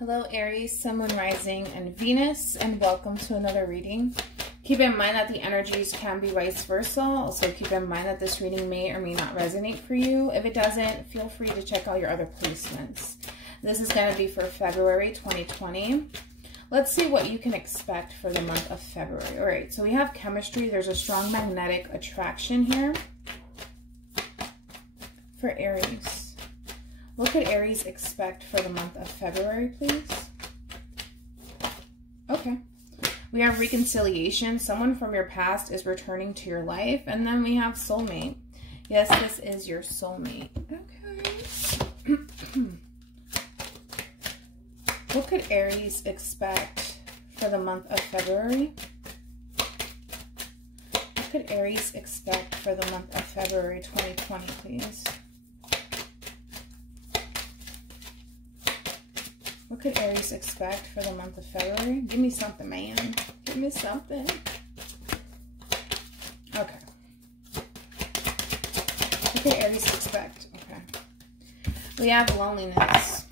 Hello Aries, Sun, Moon, Rising, and Venus, and welcome to another reading. Keep in mind that the energies can be vice versa. Also keep in mind that this reading may or may not resonate for you. If it doesn't, feel free to check out your other placements. This is going to be for February 2020. Let's see what you can expect for the month of February. All right, so we have chemistry. There's a strong magnetic attraction here for Aries. What could Aries expect for the month of February, please? Okay. We have reconciliation. Someone from your past is returning to your life. And then we have soulmate. Yes, this is your soulmate. Okay. What could Aries expect for the month of February? What could Aries expect for the month of February 2020, please? What could Aries expect for the month of February? Give me something, man. Give me something. Okay. What could Aries expect? Okay. We have loneliness.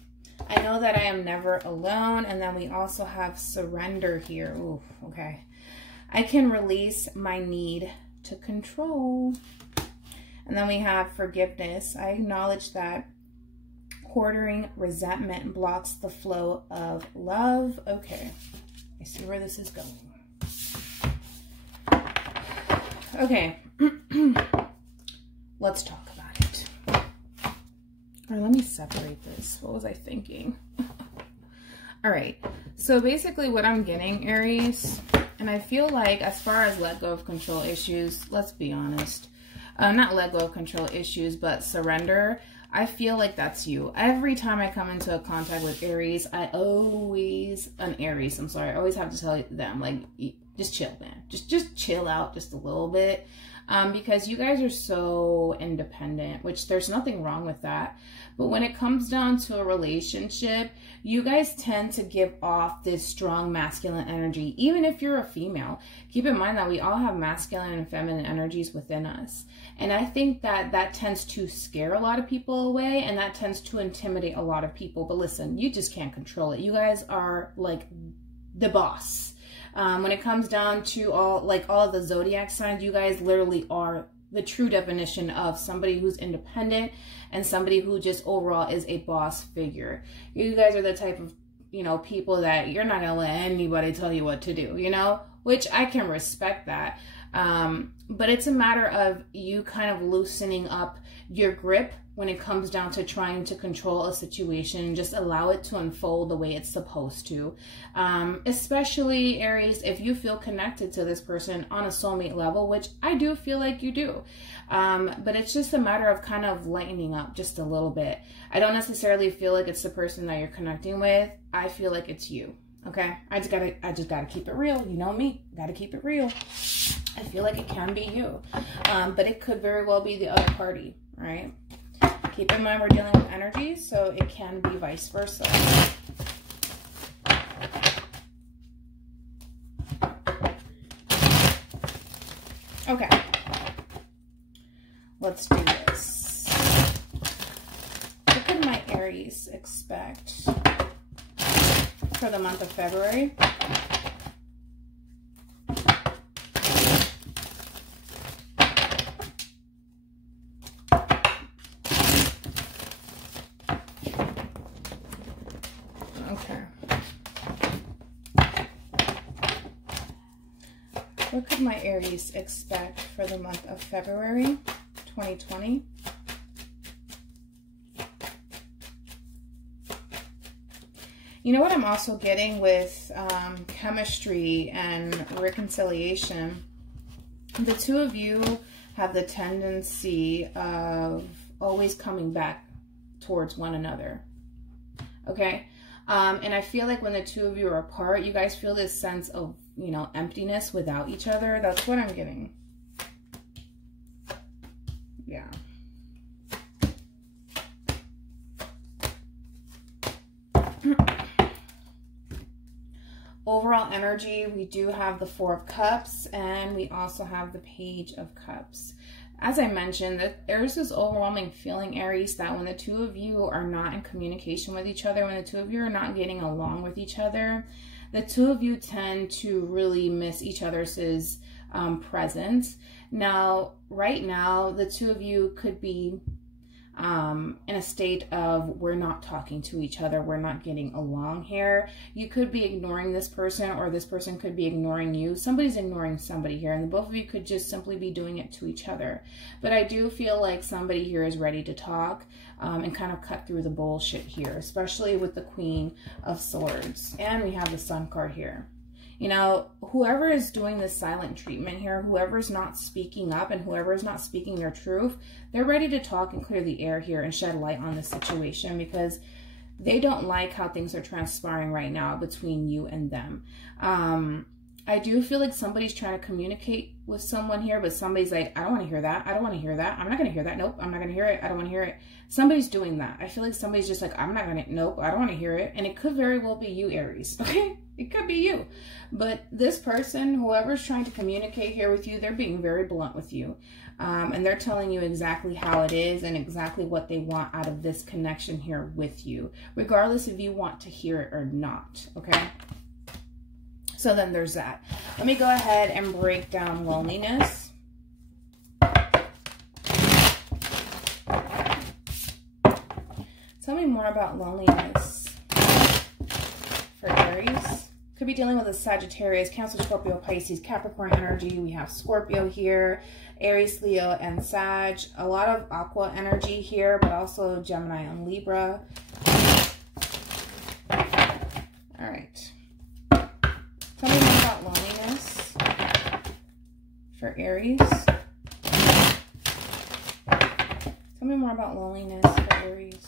I know that I am never alone. And then we also have surrender here. Ooh, okay. I can release my need to control. And then we have forgiveness. I acknowledge that hoarding resentment blocks the flow of love. Okay, I see where this is going. Okay, let's talk about it. All right, let me separate this. What was I thinking? All right, so basically what I'm getting, Aries, and I feel like as far as let go of control issues, let's be honest, not let go of control issues, but surrender. I feel like that's you. Every time I come into a contact with Aries, I always have to tell them, like, just chill, man. Just chill out just a little bit. Because you guys are so independent, which there's nothing wrong with that. But when it comes down to a relationship, you guys tend to give off this strong masculine energy, even if you're a female. Keep in mind that we all have masculine and feminine energies within us. And I think that that tends to scare a lot of people away, and that tends to intimidate a lot of people. But listen, you just can't control it. You guys are like the boss. When it comes down to all of the zodiac signs, you guys literally are the true definition of somebody who's independent and somebody who just overall is a boss figure. You guys are the type of, people that you're not going to let anybody tell you what to do, which I can respect that. But it's a matter of you kind of loosening up your grip when it comes down to trying to control a situation. Just allow it to unfold the way it's supposed to. Especially, Aries, if you feel connected to this person on a soulmate level, which I do feel like you do. But it's just a matter of kind of lightening up just a little bit. I don't necessarily feel like it's the person that you're connecting with. I feel like it's you. Okay, I just gotta keep it real. You know me, gotta keep it real. I feel like it can be you, but it could very well be the other party, right? Keep in mind we're dealing with energy, so it can be vice versa. Okay, let's do this. What can my Aries expect for the month of February? Okay. What could my Aries expect for the month of February 2020? You know what I'm also getting with chemistry and reconciliation? The two of you have the tendency of always coming back towards one another. Okay? And I feel like when the two of you are apart, you guys feel this sense of, emptiness without each other. That's what I'm getting. Yeah. Overall energy, we do have the Four of Cups, and we also have the Page of Cups. As I mentioned, there's this overwhelming feeling, Aries, that when the two of you are not in communication with each other, when the two of you are not getting along with each other, the two of you tend to really miss each other's presence. Now, right now, the two of you could be in a state of we're not talking to each other, we're not getting along here. You could be ignoring this person, or this person could be ignoring you. Somebody's ignoring somebody here, and the both of you could just simply be doing it to each other. But I do feel like somebody here is ready to talk and kind of cut through the bullshit here, especially with the Queen of Swords. And we have the Sun card here. You know, whoever is doing this silent treatment here, whoever's not speaking up and whoever is not speaking their truth, they're ready to talk and clear the air here and shed light on this situation, because they don't like how things are transpiring right now between you and them. I do feel like somebody's trying to communicate with someone here, but somebody's like, I don't want to hear that. I don't want to hear that. I'm not going to hear that. Nope, I'm not going to hear it. I don't want to hear it. Somebody's doing that. I feel like somebody's just like, I'm not going to, nope, I don't want to hear it. And it could very well be you, Aries, okay? It could be you. But this person, whoever's trying to communicate here with you, they're being very blunt with you. And they're telling you exactly how it is and exactly what they want out of this connection here with you, regardless if you want to hear it or not, okay? So then there's that. Let me go ahead and break down loneliness. Tell me more about loneliness for Aries. Could be dealing with a Sagittarius, Cancer, Scorpio, Pisces, Capricorn energy. We have Scorpio here, Aries, Leo, and Sag. A lot of Aqua energy here, but also Gemini and Libra. All right. Tell me more about loneliness for Aries. Tell me more about loneliness for Aries.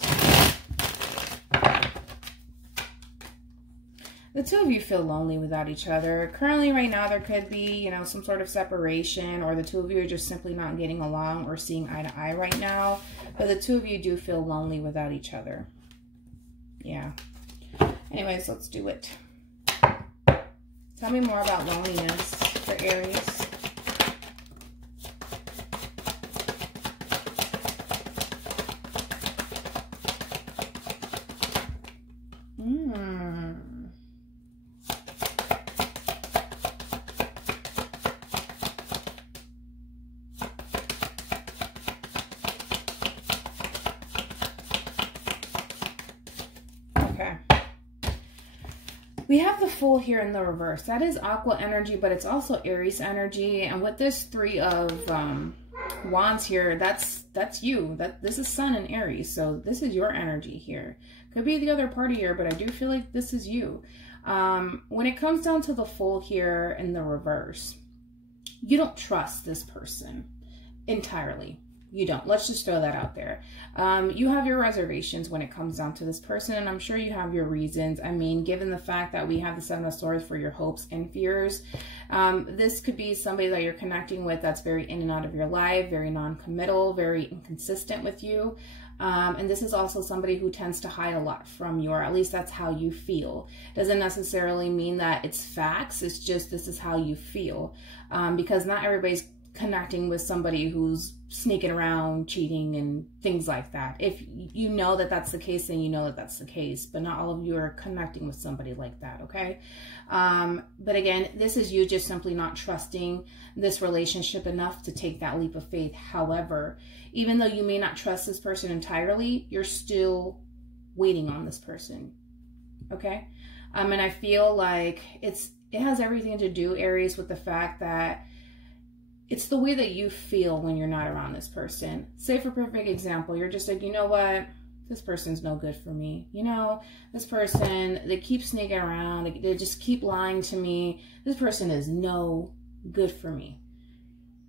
The two of you feel lonely without each other. Currently, right now, there could be, you know, some sort of separation, or the two of you are just simply not getting along or seeing eye to eye right now. But the two of you do feel lonely without each other. Yeah. Anyways, let's do it. Tell me more about loneliness for Aries. Okay. We have the Fool here in the reverse. That is Aqua energy, but it's also Aries energy. And with this Three of Wands here, that's you. This is Sun and Aries, so this is your energy here. Could be the other party here, but I do feel like this is you. When it comes down to the Fool here in the reverse, you don't trust this person entirely. You don't. Let's just throw that out there. You have your reservations when it comes down to this person, and I'm sure you have your reasons. I mean, given the fact that we have the Seven of Swords for your hopes and fears, this could be somebody that you're connecting with that's very in and out of your life, very non-committal, very inconsistent with you. And this is also somebody who tends to hide a lot from you, or at least that's how you feel. Doesn't necessarily mean that it's facts. It's just this is how you feel. Because not everybody's connecting with somebody who's sneaking around, cheating, and things like that. If you know that that's the case, then you know that that's the case. But not all of you are connecting with somebody like that, okay? But again, this is you just simply not trusting this relationship enough to take that leap of faith. However, even though you may not trust this person entirely, you're still waiting on this person, okay? And I feel like it has everything to do, Aries, with the fact that it's the way that you feel when you're not around this person. Say for perfect example, you're just like, you know what? This person's no good for me. You know, this person, they keep sneaking around. They just keep lying to me. This person is no good for me.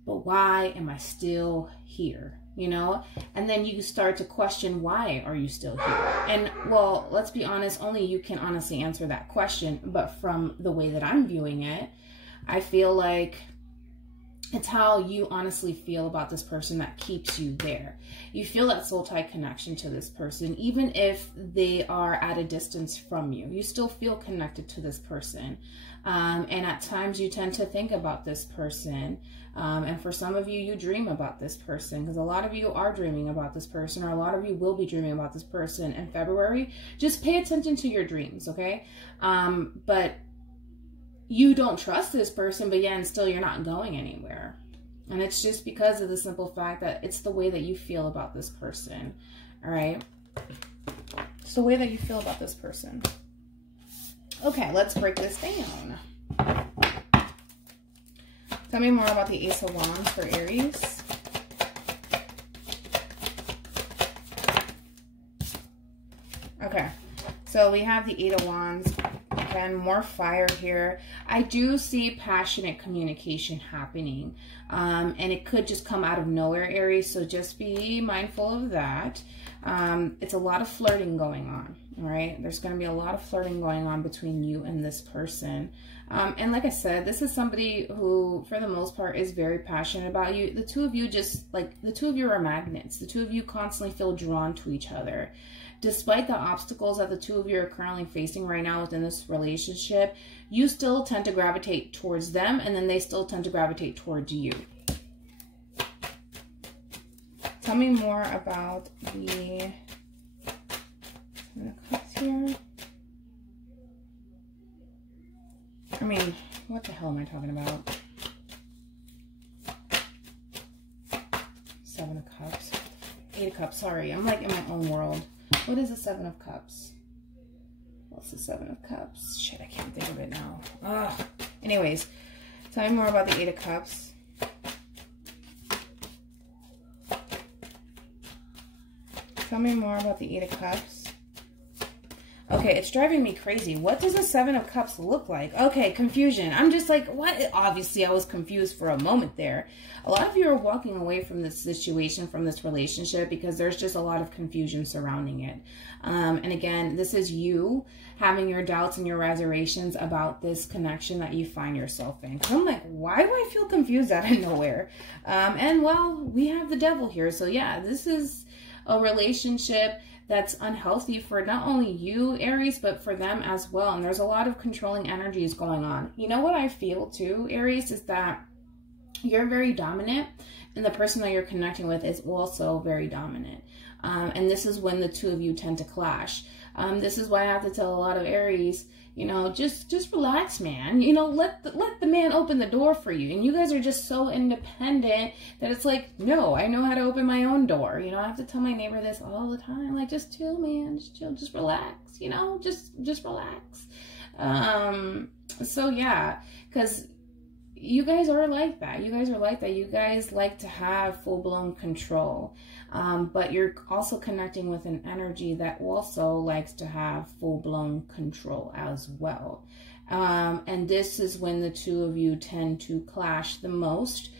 But why am I still here? You know? And then you start to question, why are you still here? And well, let's be honest, only you can honestly answer that question. But from the way that I'm viewing it, I feel like It's how you honestly feel about this person that keeps you there. You feel that soul tie connection to this person, even if they are at a distance from you. You still feel connected to this person. And at times you tend to think about this person. And for some of you, you dream about this person, because a lot of you are dreaming about this person, or a lot of you will be dreaming about this person in February. Just pay attention to your dreams, okay? But you don't trust this person, but yeah, and still you're not going anywhere. And it's just because of the simple fact that it's the way that you feel about this person. All right. It's the way that you feel about this person. Okay, let's break this down. Tell me more about the Ace of Wands for Aries. Okay, so we have the Eight of Wands. Again, more fire here. I do see passionate communication happening. And it could just come out of nowhere, Aries. So just be mindful of that. It's a lot of flirting going on. All right. There's going to be a lot of flirting going on between you and this person. And like I said, this is somebody who, for the most part, is very passionate about you. The two of you the two of you are magnets. The two of you constantly feel drawn to each other. Despite the obstacles that the two of you are currently facing right now within this relationship, you still tend to gravitate towards them, and then they still tend to gravitate towards you. Tell me more about the Cups here. I mean, what the hell am I talking about? Seven of Cups. Eight of Cups, sorry. I'm like in my own world. What is the Seven of Cups? What's the Seven of Cups? Shit, I can't think of it now. Ugh. Anyways, tell me more about the Eight of Cups. Tell me more about the Eight of Cups. Okay, it's driving me crazy. What does a Seven of Cups look like? Okay, confusion. I'm just like, what? Obviously, I was confused for a moment there. A lot of you are walking away from this situation, from this relationship, because there's just a lot of confusion surrounding it. And again, this is you having your doubts and your reservations about this connection that you find yourself in. I'm like, why do I feel confused out of nowhere? And well, we have the devil here. So yeah, this is a relationship that's unhealthy for not only you, Aries, but for them as well. And there's a lot of controlling energies going on. You know what I feel too, Aries, is that you're very dominant, and the person that you're connecting with is also very dominant. And this is when the two of you tend to clash. This is why I have to tell a lot of Aries, you know, just relax, man. You know, let the man open the door for you. And you guys are just so independent that it's like, no, I know how to open my own door. You know, I have to tell my neighbor this all the time. Like, just chill, man. Just chill. Just relax. You know, just relax. So yeah, because you guys are like that. You guys are like that. You guys like to have full-blown control. But you're also connecting with an energy that also likes to have full-blown control as well. And this is when the two of you tend to clash the most,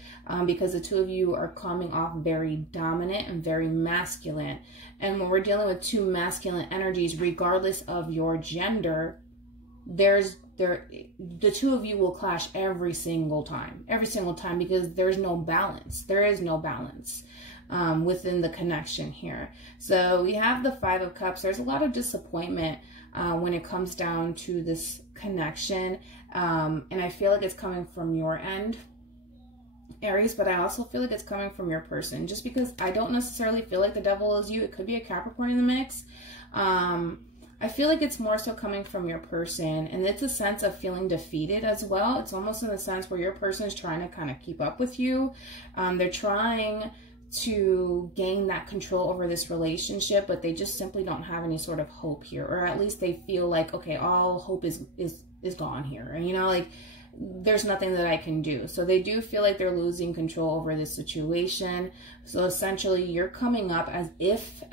because the two of you are coming off very dominant and very masculine. And when we're dealing with two masculine energies, regardless of your gender, the two of you will clash every single time, because there's no balance. There is no balance within the connection here. So we have the Five of Cups. There's a lot of disappointment when it comes down to this connection. And I feel like it's coming from your end, Aries, but I also feel like it's coming from your person. Just because I don't necessarily feel like the devil is you. It could be a Capricorn in the mix. I feel like it's more so coming from your person, and it's a sense of feeling defeated as well. It's almost in the sense where your person is trying to kind of keep up with you. They're trying to gain that control over this relationship, but they just simply don't have any sort of hope here, or at least they feel like, okay, all hope is gone here, and you know, like there's nothing that I can do. So they do feel like they're losing control over this situation. So essentially, you're coming up as if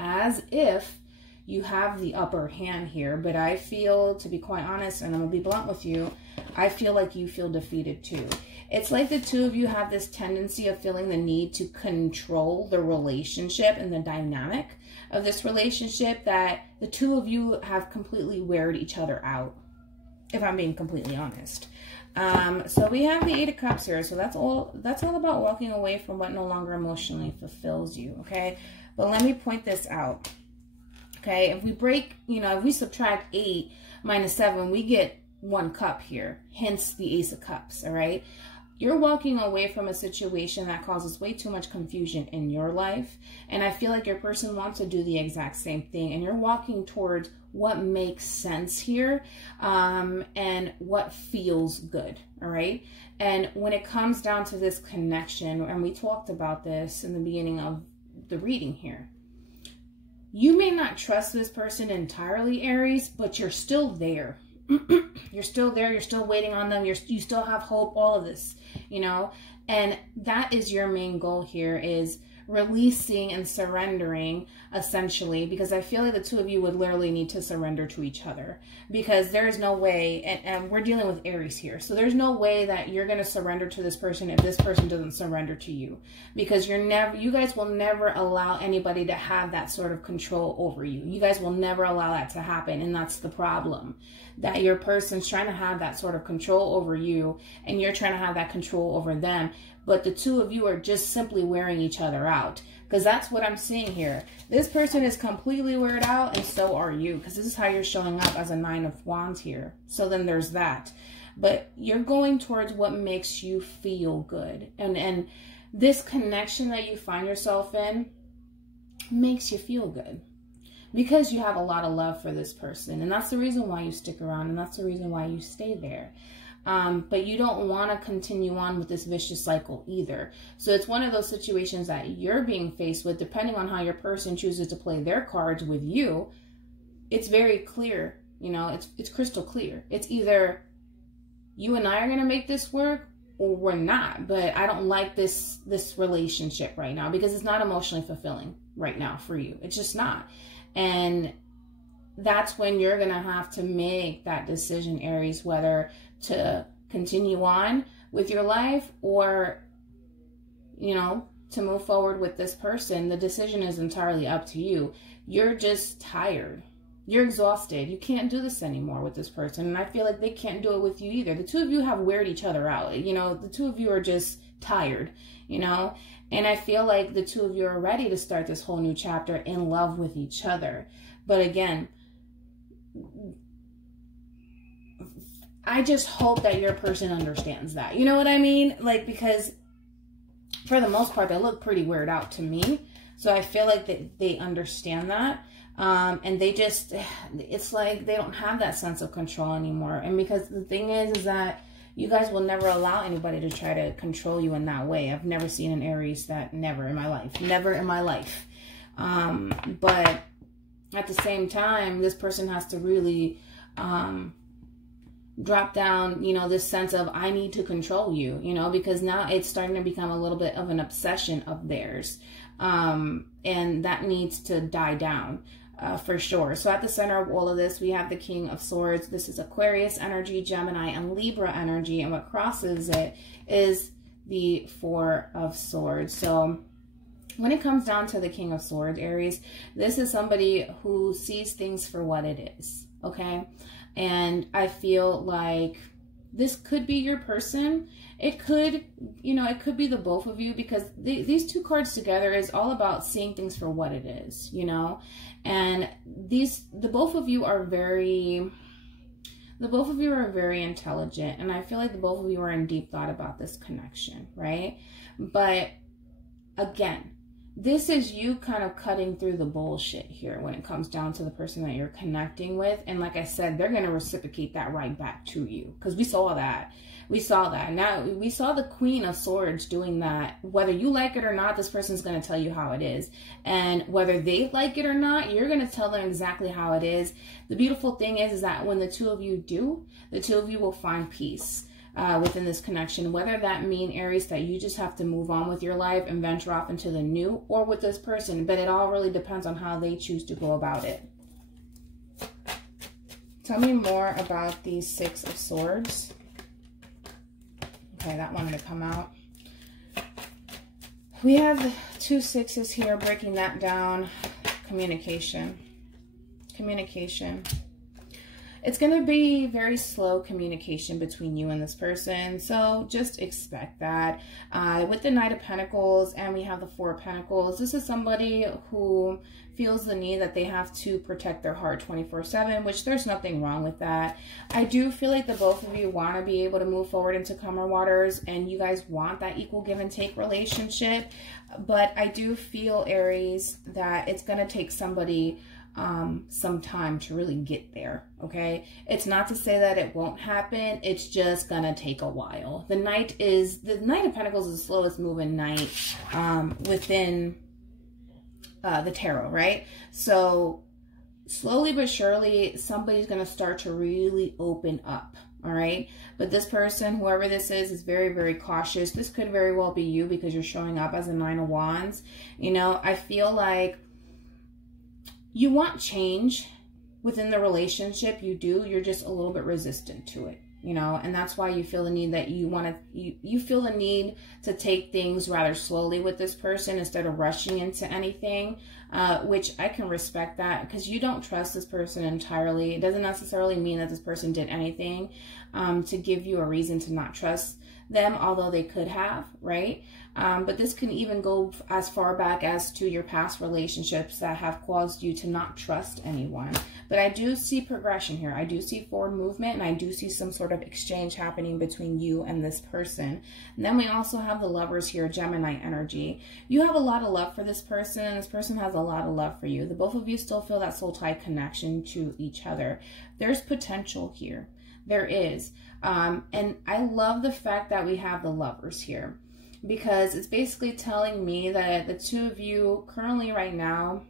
you have the upper hand here, but I feel, to be quite honest, and I'm gonna be blunt with you, I feel like you feel defeated too. It's like the two of you have this tendency of feeling the need to control the relationship and the dynamic of this relationship, that the two of you have completely weared each other out. if I'm being completely honest. So we have the 8 of Cups here. So that's all about walking away from what no longer emotionally fulfills you, okay? But let me point this out, okay? If we break, you know, if we subtract 8 minus 7, we get 1 cup here, hence the Ace of Cups, all right? You're walking away from a situation that causes way too much confusion in your life. And I feel like your person wants to do the exact same thing. And you're walking towards what makes sense here, and what feels good, all right? And when it comes down to this connection, and we talked about this in the beginning of the reading here, you may not trust this person entirely, Aries, but you're still there. You're still there. You're still waiting on them. You still have hope, all of this, you know, and that is your main goal here, is releasing and surrendering, essentially, because I feel like the two of you would literally need to surrender to each other, because there is no way, and we're dealing with Aries here, so there's no way that you're going to surrender to this person if this person doesn't surrender to you, because you guys will never allow anybody to have that sort of control over you. You guys will never allow that to happen, and that's the problem, that your person's trying to have that sort of control over you, and you're trying to have that control over them. But the two of you are just simply wearing each other out, because that's what I'm seeing here. This person is completely weared out, and so are you, because this is how you're showing up as a 9 of Wands here. So then there's that. But you're going towards what makes you feel good. And this connection that you find yourself in makes you feel good, because you have a lot of love for this person. And that's the reason why you stick around, and that's the reason why you stay there. But you don't want to continue on with this vicious cycle either. So it's one of those situations that you're being faced with, depending on how your person chooses to play their cards with you. It's very clear, you know, it's crystal clear. It's either you and I are going to make this work, or we're not. But I don't like this relationship right now, because it's not emotionally fulfilling right now for you. It's just not. And that's when you're going to have to make that decision, Aries, whether to continue on with your life or, you know, to move forward with this person. The decision is entirely up to you. You're just tired. You're exhausted. You can't do this anymore with this person. And I feel like they can't do it with you either. The two of you have weared each other out. You know, the two of you are just tired, you know, and I feel like the two of you are ready to start this whole new chapter in love with each other. But again, I just hope that your person understands that. You know what I mean? Like, because for the most part, they look pretty weird out to me. So I feel like that they understand that. And they just, it's like they don't have that sense of control anymore. And because the thing is that you guys will never allow anybody to try to control you in that way. I've never seen an Aries that, never in my life. Never in my life. But at the same time, this person has to really drop down, you know, this sense of, I need to control you, you know, because now it's starting to become a little bit of an obsession of theirs. And that needs to die down for sure. So at the center of all of this, we have the King of Swords. This is Aquarius energy, Gemini, and Libra energy. And what crosses it is the Four of Swords. So when it comes down to the King of Swords, Aries, this is somebody who sees things for what it is, okay? And I feel like this could be your person. It could, you know, it could be the both of you, because these two cards together is all about seeing things for what it is, you know? And the both of you are very intelligent, and I feel like the both of you are in deep thought about this connection, right? But again, this is you kind of cutting through the bullshit here when it comes down to the person that you're connecting with. And like I said, they're going to reciprocate that right back to you, because we saw that. We saw that. Now, we saw the Queen of Swords doing that. Whether you like it or not, this person's going to tell you how it is. And whether they like it or not, you're going to tell them exactly how it is. The beautiful thing is that when the two of you do, the two of you will find peace within this connection. Whether that mean, Aries, that you just have to move on with your life and venture off into the new, or with this person. But it all really depends on how they choose to go about it. Tell me more about the Six of Swords. Okay, that wanted to come out. We have the 2 sixes here, breaking that down. Communication. Communication. It's going to be very slow communication between you and this person. So just expect that. With the Knight of Pentacles and we have the Four of Pentacles, this is somebody who feels the need that they have to protect their heart 24/7, which there's nothing wrong with that. I do feel like the both of you want to be able to move forward into calmer waters and you guys want that equal give and take relationship. But I do feel, Aries, that it's going to take somebody some time to really get there. Okay, it's not to say that it won't happen, it's just gonna take a while. The Knight of Pentacles is the slowest moving knight within the tarot, right? So slowly but surely somebody's gonna start to really open up. All right, but this person, whoever this is very, very cautious. This could very well be you because you're showing up as a Nine of Wands. You know, I feel like you want change within the relationship. You do. You're just a little bit resistant to it, you know, and that's why you feel the need that you feel the need to take things rather slowly with this person instead of rushing into anything, which I can respect that because you don't trust this person entirely. It doesn't necessarily mean that this person did anything to give you a reason to not trust them, although they could have, right? But this can even go as far back as to your past relationships that have caused you to not trust anyone. But I do see progression here. I do see forward movement, and I do see some sort of exchange happening between you and this person. And then we also have the Lovers here, Gemini energy. You have a lot of love for this person, and this person has a lot of love for you. The both of you still feel that soul tie connection to each other. There's potential here. There is. And I love the fact that we have the Lovers here, because it's basically telling me that the two of you currently right now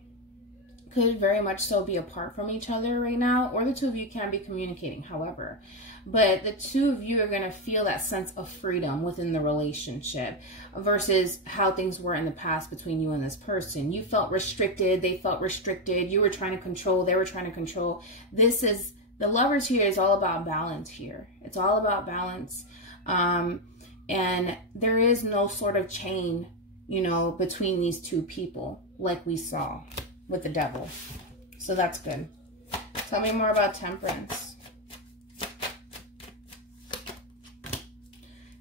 could very much so be apart from each other right now, or the two of you can be communicating, however. But the two of you are going to feel that sense of freedom within the relationship versus how things were in the past between you and this person. You felt restricted, they felt restricted, you were trying to control, they were trying to control. This is, the Lovers here is all about balance here. It's all about balance. And there is no sort of chain, you know, between these two people like we saw with the Devil. So that's good. Tell me more about Temperance.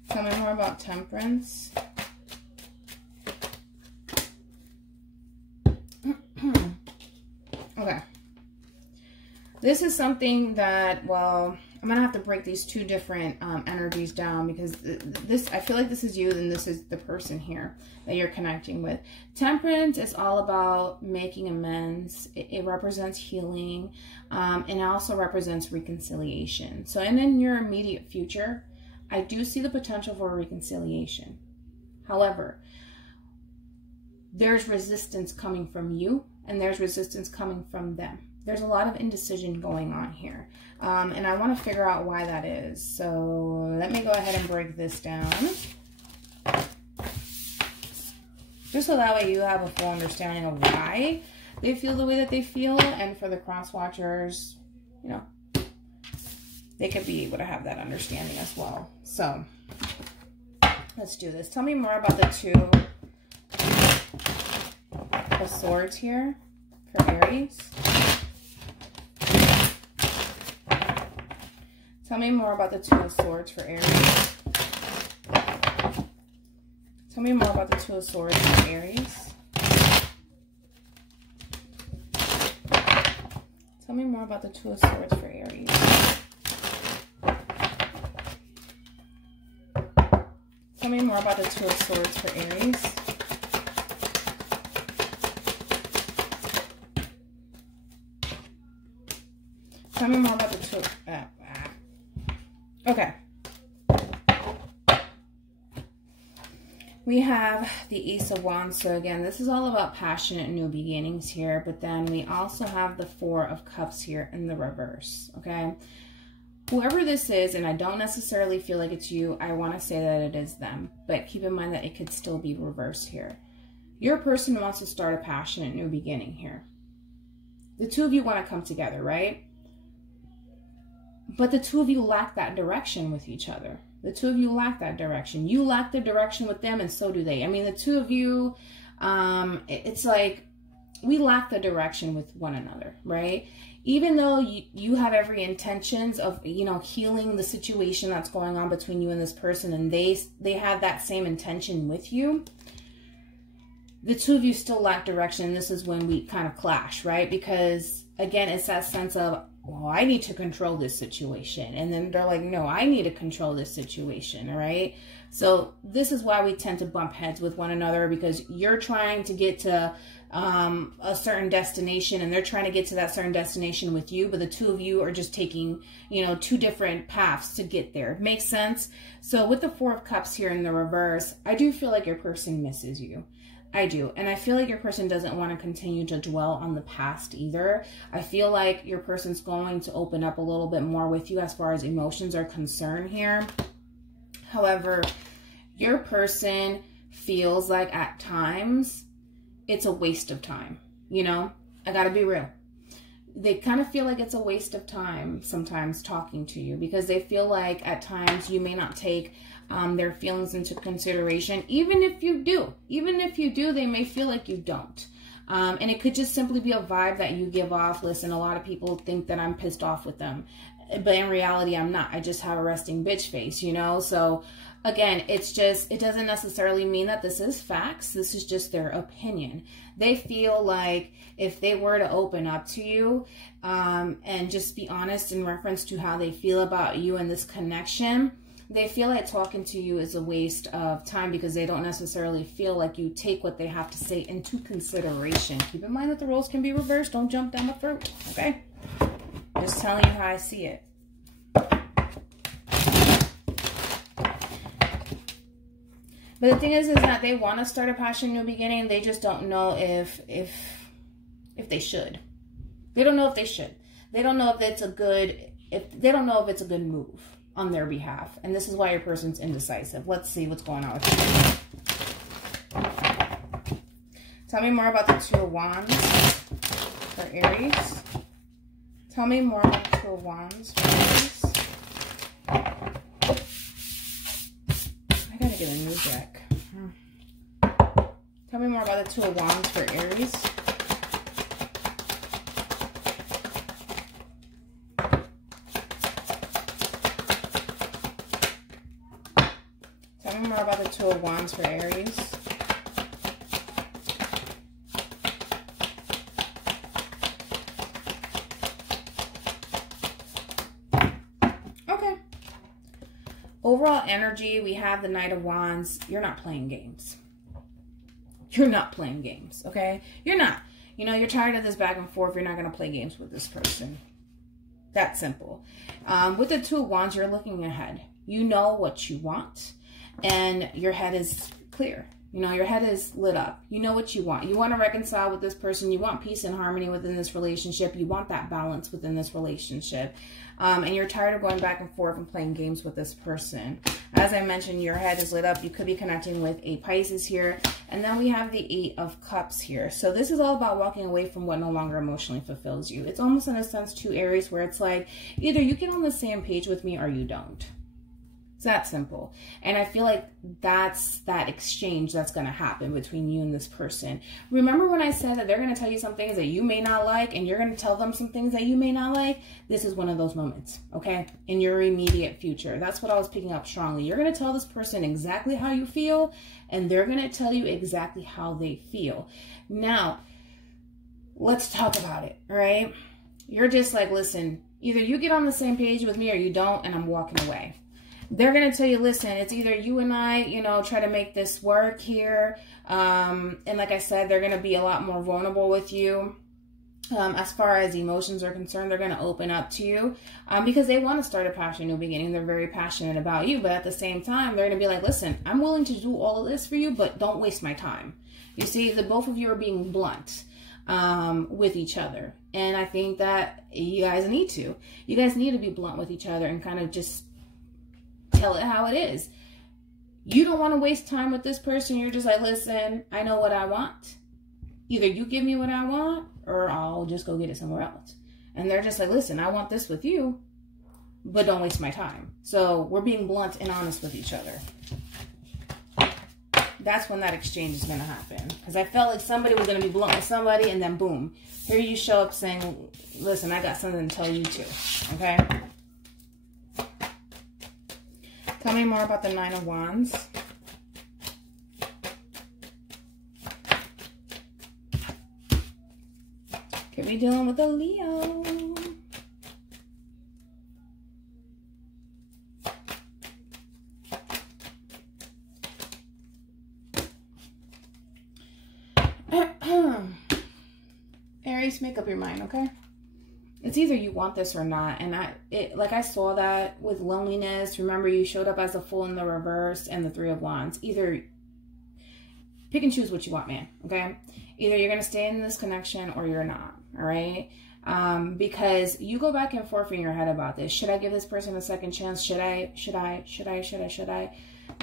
Tell me more about Temperance. Okay. This is something that, well, I'm going to have to break these two different energies down because this, I feel like this is you and this is the person here that you're connecting with. Temperance is all about making amends. It represents healing, and it also represents reconciliation. So, and in your immediate future, I do see the potential for a reconciliation. However, there's resistance coming from you and there's resistance coming from them. There's a lot of indecision going on here. And I want to figure out why that is. So let me go ahead and break this down. Just so that way you have a full understanding of why they feel the way that they feel. And for the cross watchers, you know, they could be able to have that understanding as well. So let's do this. Tell me more about the Two of Swords here for Aries. Tell me more about the Two of Swords for Aries. Tell me more about the Two of Swords for Aries. Tell me more about the Two of Swords for Aries. Tell me more about the Two of Swords for Aries. Tell me more about the Two of... Okay. We have the Ace of Wands. So again, this is all about passionate new beginnings here. But then we also have the Four of Cups here in the reverse. Okay. Whoever this is, and I don't necessarily feel like it's you, I want to say that it is them. But keep in mind that it could still be reversed here. Your person wants to start a passionate new beginning here. The two of you want to come together, right? But the two of you lack that direction with each other. The two of you lack that direction. You lack the direction with them, and so do they. I mean, the two of you, it's like we lack the direction with one another, right? even though you have every intentions of, you know, healing the situation that's going on between you and this person, and they have that same intention with you, the two of you still lack direction. This is when we kind of clash, right? Because again, it's that sense of, well, I need to control this situation. And then they're like, no, I need to control this situation, right? So this is why we tend to bump heads with one another, because you're trying to get to a certain destination and they're trying to get to that certain destination with you, but the two of you are just taking, you know, two different paths to get there. Makes sense? So with the Four of Cups here in the reverse, I do feel like your person misses you. I do. And I feel like your person doesn't want to continue to dwell on the past either. I feel like your person's going to open up a little bit more with you as far as emotions are concerned here. However, your person feels like at times it's a waste of time. You know, I gotta be real. They kind of feel like it's a waste of time sometimes talking to you, because they feel like at times you may not take their feelings into consideration. Even if you do, they may feel like you don't. And it could just simply be a vibe that you give off. Listen, a lot of people think that I'm pissed off with them, but in reality, I'm not. I just have a resting bitch face, you know? So again, it's just, it doesn't necessarily mean that this is facts. This is just their opinion. They feel like if they were to open up to you and just be honest in reference to how they feel about you and this connection, they feel like talking to you is a waste of time, because they don't necessarily feel like you take what they have to say into consideration. Keep in mind that the roles can be reversed. Don't jump down my throat, okay? Just telling you how I see it. But the thing is that they want to start a passion new beginning. They just don't know if they should. They don't know if they should. They don't know if it's a good, they don't know if it's a good move on their behalf. And this is why your person's indecisive. Let's see what's going on with you. Tell me more about the Two of Wands for Aries. Tell me more about the Two of Wands for Aries. I gotta get a new deck. Tell me more about the Two of Wands for Aries. Tell me more about the Two of Wands for Aries. Okay. Overall energy, we have the Knight of Wands. You're not playing games. You're not playing games, okay? You're not. You know, you're tired of this back and forth. You're not going to play games with this person. That simple. With the Two of Wands, you're looking ahead. You know what you want, and your head is clear. You know, your head is lit up. You know what you want. You want to reconcile with this person. You want peace and harmony within this relationship. You want that balance within this relationship. And you're tired of going back and forth and playing games with this person. As I mentioned, your head is lit up. You could be connecting with a Pisces here. And then we have the Eight of Cups here. So this is all about walking away from what no longer emotionally fulfills you. It's almost in a sense to Aries, where it's like, either you get on the same page with me or you don't. It's that simple. And I feel like that's that exchange that's going to happen between you and this person. Remember when I said that they're going to tell you some things that you may not like, and you're going to tell them some things that you may not like? This is one of those moments, okay? In your immediate future. That's what I was picking up strongly. You're going to tell this person exactly how you feel, and they're going to tell you exactly how they feel. Now, let's talk about it, all right? You're just like, listen, either you get on the same page with me or you don't, and I'm walking away. They're going to tell you, listen, it's either you and I, you know, try to make this work here. And like I said, they're going to be a lot more vulnerable with you. As far as emotions are concerned, they're going to open up to you because they want to start a passion new beginning. They're very passionate about you. But at the same time, they're going to be like, listen, I'm willing to do all of this for you, but don't waste my time. You see, the both of you are being blunt with each other. And I think that you guys need to. You guys need to be blunt with each other and kind of just tell it how it is. You don't want to waste time with this person. You're just like, listen, I know what I want. Either you give me what I want or I'll just go get it somewhere else. And they're just like, listen, I want this with you, but don't waste my time. So we're being blunt and honest with each other. that's when that exchange is going to happen. Because I felt like somebody was going to be blunt with somebody, and then boom, here you show up saying, listen, I got something to tell you too. Okay? Tell me more about the Nine of Wands. Could be dealing with a Leo. Aries, make up your mind, okay? It's either you want this or not. And I saw that with loneliness. Remember, you showed up as a Fool in the reverse and the Three of Wands. Either pick and choose what you want, man, okay? Either you're going to stay in this connection or you're not, all right? Because you go back and forth in your head about this. Should I give this person a second chance? Should I?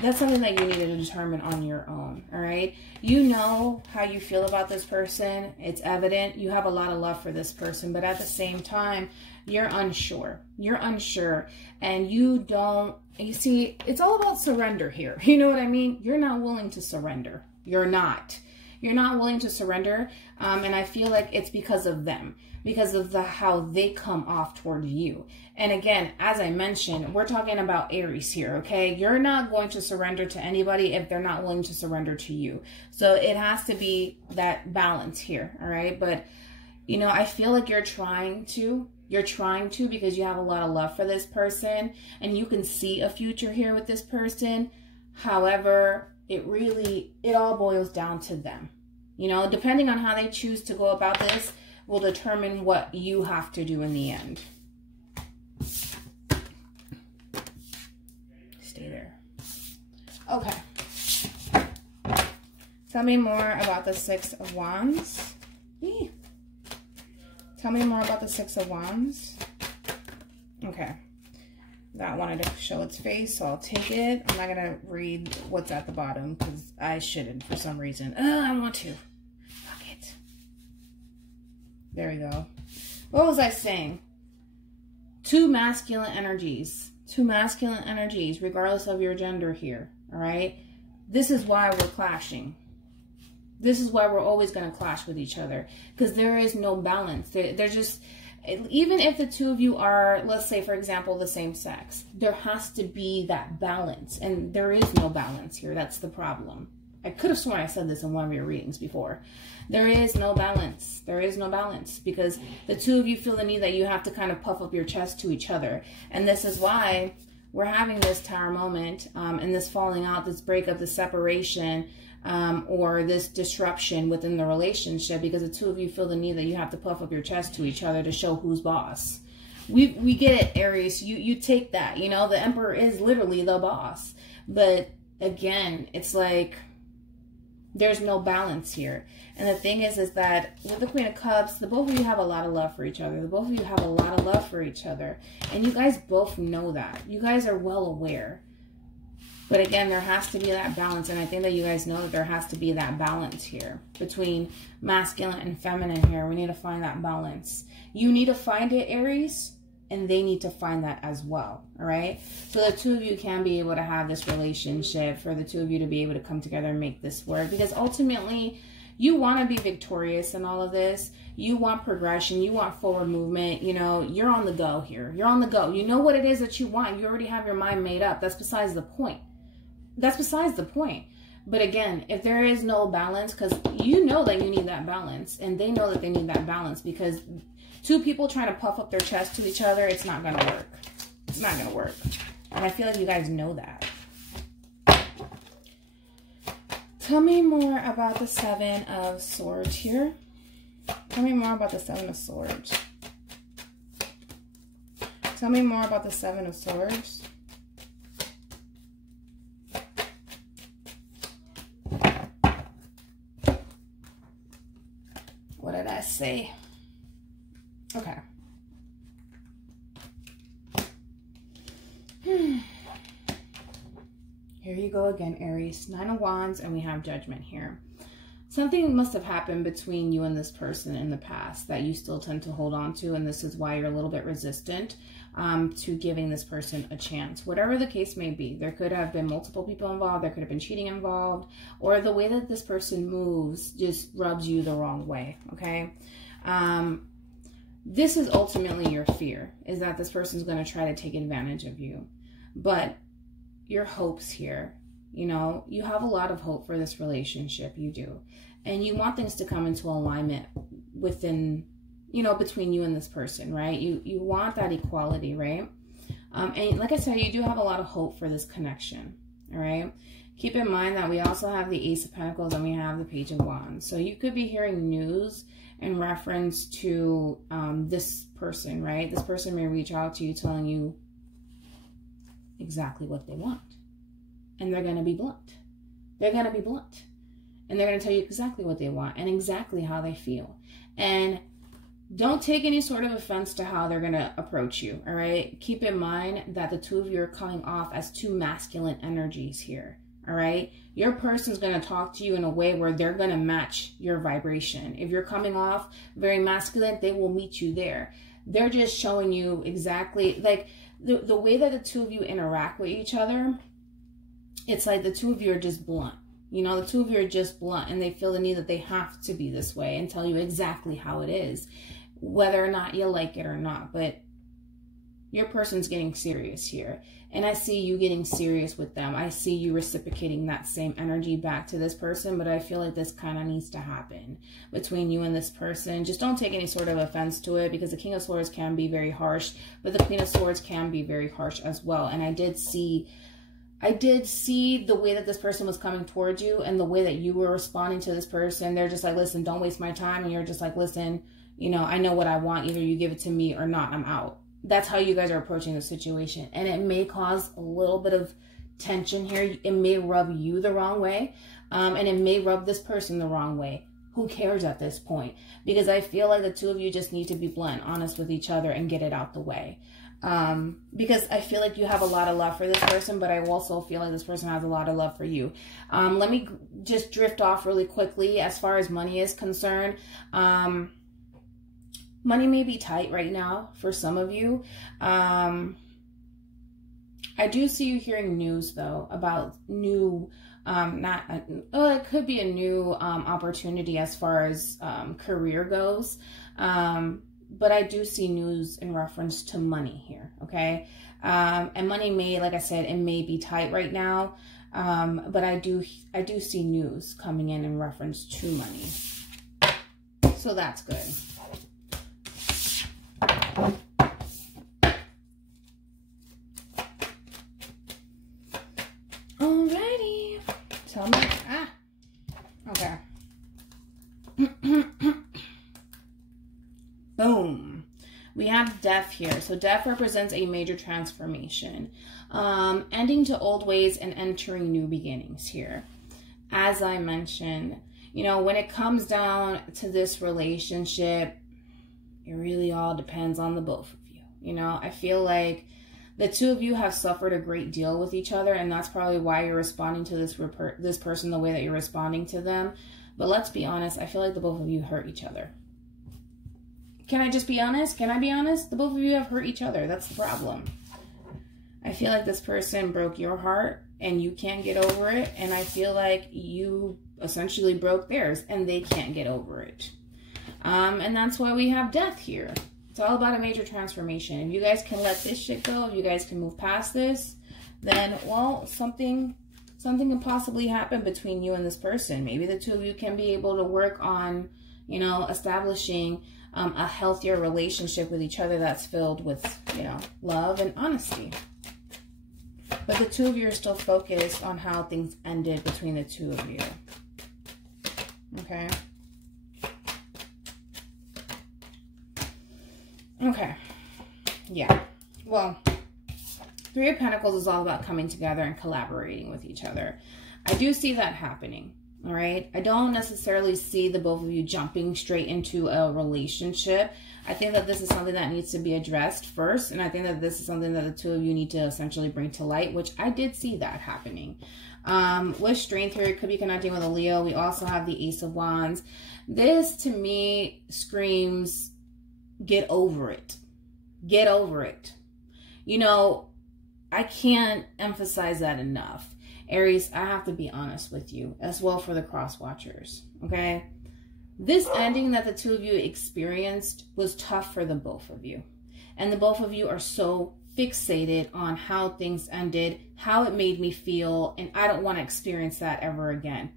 That's something that you need to determine on your own, all right? You know how you feel about this person. It's evident. You have a lot of love for this person, but at the same time, you're unsure. You're unsure, and you see, it's all about surrender here. You know what I mean? You're not willing to surrender. You're not willing to surrender, and I feel like it's because of them, because of how they come off toward you. And again, as I mentioned, we're talking about Aries here, okay? You're not going to surrender to anybody if they're not willing to surrender to you. So it has to be that balance here, all right? But, you know, I feel like you're trying to because you have a lot of love for this person, and you can see a future here with this person. However, it all boils down to them. You know, depending on how they choose to go about this will determine what you have to do in the end. Stay there. Okay. Tell me more about the Six of Wands. Tell me more about the Six of Wands. Okay. That wanted to show its face, so I'll take it. I'm not going to read what's at the bottom because I shouldn't for some reason. I want to. Fuck it. There we go. What was I saying? Two masculine energies. Two masculine energies, regardless of your gender here. All right? This is why we're clashing. This is why we're always going to clash with each other. Because there is no balance. They're just... Even if the two of you are, let's say, for example, the same sex, there has to be that balance. And there is no balance here. That's the problem. I could have sworn I said this in one of your readings before. There is no balance. There is no balance because the two of you feel the need that you have to kind of puff up your chest to each other. And this is why we're having this Tower moment and this falling out, this breakup, this separation, or this disruption within the relationship, because the two of you feel the need that you have to puff up your chest to each other to show who's boss. We get it, Aries. You take that. You know, the Emperor is literally the boss. But again, it's like there's no balance here. And the thing is that with the Queen of Cups, the both of you have a lot of love for each other. The both of you have a lot of love for each other. And you guys both know that. You guys are well aware. But again, there has to be that balance. And I think that you guys know that there has to be that balance here between masculine and feminine here. We need to find that balance. You need to find it, Aries, and they need to find that as well. All right. So the two of you can be able to have this relationship, for the two of you to be able to come together and make this work, because ultimately you want to be victorious in all of this. You want progression. You want forward movement. You know, you're on the go here. You're on the go. You know what it is that you want. You already have your mind made up. That's besides the point. That's besides the point. But again, if there is no balance, because you know that you need that balance, and they know that they need that balance, because two people trying to puff up their chest to each other, it's not going to work. It's not going to work. And I feel like you guys know that. Tell me more about the Seven of Swords here. Tell me more about the Seven of Swords. Tell me more about the Seven of Swords. What did I say? Okay. Here you go again, Aries. Nine of Wands, and we have Judgment here. Something must have happened between you and this person in the past that you still tend to hold on to, and this is why you're a little bit resistant. to giving this person a chance, whatever the case may be. There could have been multiple people involved. There could have been cheating involved, or the way that this person moves just rubs you the wrong way. Okay. This is ultimately your fear, is that this person's going to try to take advantage of you. But your hopes here, you know, you have a lot of hope for this relationship. You do. And you want things to come into alignment within, you know, between you and this person, right? You want that equality, right? And like I said, you do have a lot of hope for this connection, all right? Keep in mind that we also have the Ace of Pentacles and we have the Page of Wands. So you could be hearing news in reference to this person, right? This person may reach out to you telling you exactly what they want. And they're going to be blunt. They're going to be blunt. And they're going to tell you exactly what they want and exactly how they feel. And don't take any sort of offense to how they're going to approach you, all right? Keep in mind that the two of you are coming off as two masculine energies here, all right? Your person's going to talk to you in a way where they're going to match your vibration. If you're coming off very masculine, they will meet you there. They're just showing you exactly, like, the way that the two of you interact with each other, it's like the two of you are just blunt. You know, the two of you are just blunt, and they feel the need that they have to be this way and tell you exactly how it is, whether or not you like it or not. But your person's getting serious here. And I see you getting serious with them. I see you reciprocating that same energy back to this person. But I feel like this kind of needs to happen between you and this person. Just don't take any sort of offense to it, because the King of Swords can be very harsh, but the Queen of Swords can be very harsh as well. And I did see the way that this person was coming towards you and the way that you were responding to this person. They're just like, listen, don't waste my time. And you're just like, listen, you know, I know what I want. Either you give it to me or not, I'm out. That's how you guys are approaching the situation. And it may cause a little bit of tension here. It may rub you the wrong way. And it may rub this person the wrong way. Who cares at this point? Because I feel like the two of you just need to be blunt, honest with each other, and get it out the way. Because I feel like you have a lot of love for this person, but I also feel like this person has a lot of love for you. Let me just drift off really quickly as far as money is concerned. Money may be tight right now for some of you. I do see you hearing news, though, about new, it could be a new opportunity as far as career goes. But I do see news in reference to money here, okay? And money may, like I said, it may be tight right now, but I do see news coming in reference to money. So that's good. Alrighty. Tell me. Okay. Boom. We have death here. So death represents a major transformation. Ending to old ways and entering new beginnings here. As I mentioned, you know, when it comes down to this relationship, it really all depends on the both of you. You know, I feel like the two of you have suffered a great deal with each other, and that's probably why you're responding to this person the way that you're responding to them. But let's be honest, I feel like the both of you hurt each other. Can I just be honest? Can I be honest? The both of you have hurt each other. That's the problem. I feel like this person broke your heart and you can't get over it. And I feel like you essentially broke theirs and they can't get over it. And that's why we have death here. It's all about a major transformation. If you guys can let this shit go, if you guys can move past this, then, well, something can possibly happen between you and this person. Maybe the two of you can be able to work on, you know, establishing a healthier relationship with each other that's filled with, you know, love and honesty. But the two of you are still focused on how things ended between the two of you. Okay. Okay. Yeah. Well, Three of Pentacles is all about coming together and collaborating with each other. I do see that happening. All right. I don't necessarily see the both of you jumping straight into a relationship. I think that this is something that needs to be addressed first. And I think that this is something that the two of you need to essentially bring to light, which I did see that happening. With Strength here, it could be connecting with a Leo. We also have the Ace of Wands. This, to me, screams, get over it. Get over it. You know, I can't emphasize that enough. Aries, I have to be honest with you as well for the cross watchers, okay? This ending that the two of you experienced was tough for the both of you. And the both of you are so fixated on how things ended, how it made me feel, and I don't want to experience that ever again.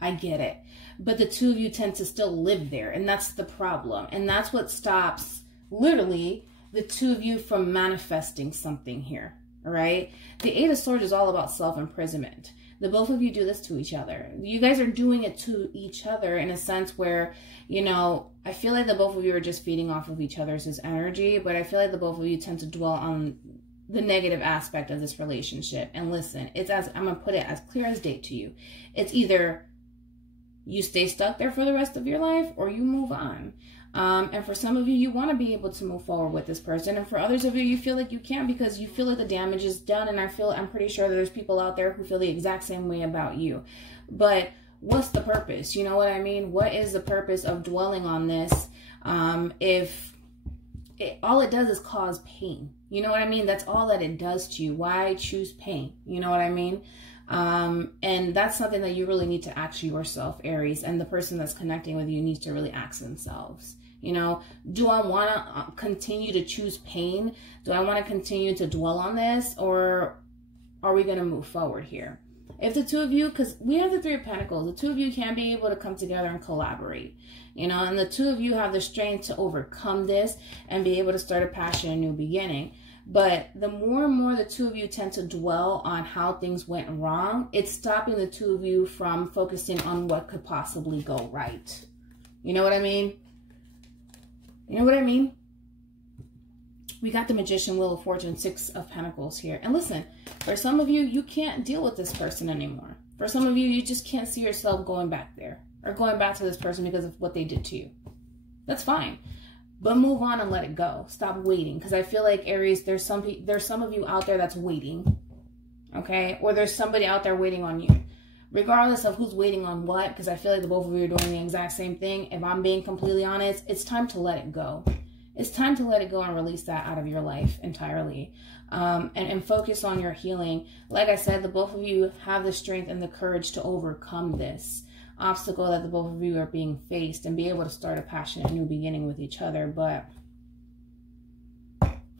I get it. But the two of you tend to still live there, and that's the problem. And that's what stops, literally, the two of you from manifesting something here, all right? The Eight of Swords is all about self-imprisonment. The both of you do this to each other. You guys are doing it to each other in a sense where, you know, I feel like the both of you are just feeding off of each other's energy, but I feel like the both of you tend to dwell on the negative aspect of this relationship. And listen, it's as, I'm going to put it as clear as day to you. It's either you stay stuck there for the rest of your life or you move on. And for some of you, you want to be able to move forward with this person. And for others of you, you feel like you can't because you feel like the damage is done. And I'm pretty sure that there's people out there who feel the exact same way about you. But what's the purpose? You know what I mean? What is the purpose of dwelling on this if all it does is cause pain? You know what I mean? That's all that it does to you. Why choose pain? You know what I mean? And that's something that you really need to ask yourself, Aries, and the person that's connecting with you needs to really ask themselves. You know, do I want to continue to choose pain? Do I want to continue to dwell on this? Or are we going to move forward here? If the two of you, because we have the Three of Pentacles, the two of you can be able to come together and collaborate, you know, and the two of you have the strength to overcome this and be able to start a passion, a new beginning. But the more and more the two of you tend to dwell on how things went wrong, it's stopping the two of you from focusing on what could possibly go right. You know what I mean? You know what I mean? We got the Magician, Wheel of Fortune, Six of Pentacles here. And listen, for some of you, you can't deal with this person anymore. For some of you, you just can't see yourself going back there or going back to this person because of what they did to you. That's fine. But move on and let it go. Stop waiting. Because I feel like, Aries, there's some of you out there that's waiting. Okay? Or there's somebody out there waiting on you. Regardless of who's waiting on what, because I feel like the both of you are doing the exact same thing. If I'm being completely honest, it's time to let it go. It's time to let it go and release that out of your life entirely. And focus on your healing. Like I said, the both of you have the strength and the courage to overcome this obstacle that the both of you are being faced and be able to start a passionate new beginning with each other. But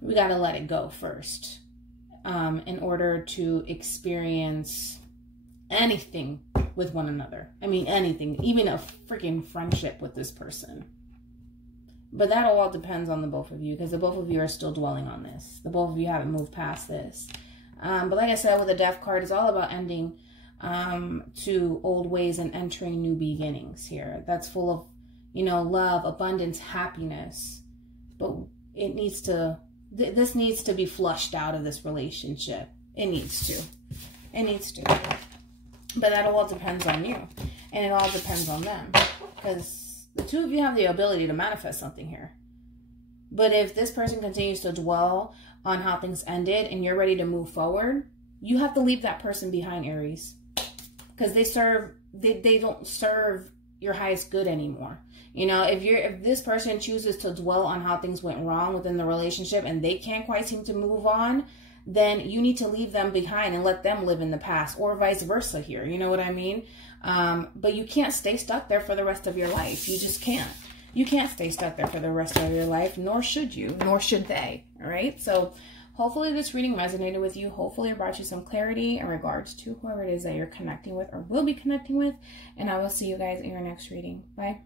we got to let it go first in order to experience anything with one another. I mean, anything, even a freaking friendship with this person. But that all depends on the both of you, because the both of you are still dwelling on this. The both of you haven't moved past this. But like I said, with the Death card, it's all about ending to old ways and entering new beginnings here. That's full of, you know, love, abundance, happiness. But it needs to, this needs to be flushed out of this relationship. It needs to. It needs to. But that all depends on you. And it all depends on them. Because the two of you have the ability to manifest something here. But if this person continues to dwell on how things ended and you're ready to move forward, you have to leave that person behind, Aries. Because they don't serve your highest good anymore. You know, if this person chooses to dwell on how things went wrong within the relationship and they can't quite seem to move on, then you need to leave them behind and let them live in the past, or vice versa here. You know what I mean? But you can't stay stuck there for the rest of your life. You just can't. You can't stay stuck there for the rest of your life, nor should you, nor should they. All right? So hopefully this reading resonated with you. Hopefully it brought you some clarity in regards to whoever it is that you're connecting with or will be connecting with. And I will see you guys in your next reading. Bye.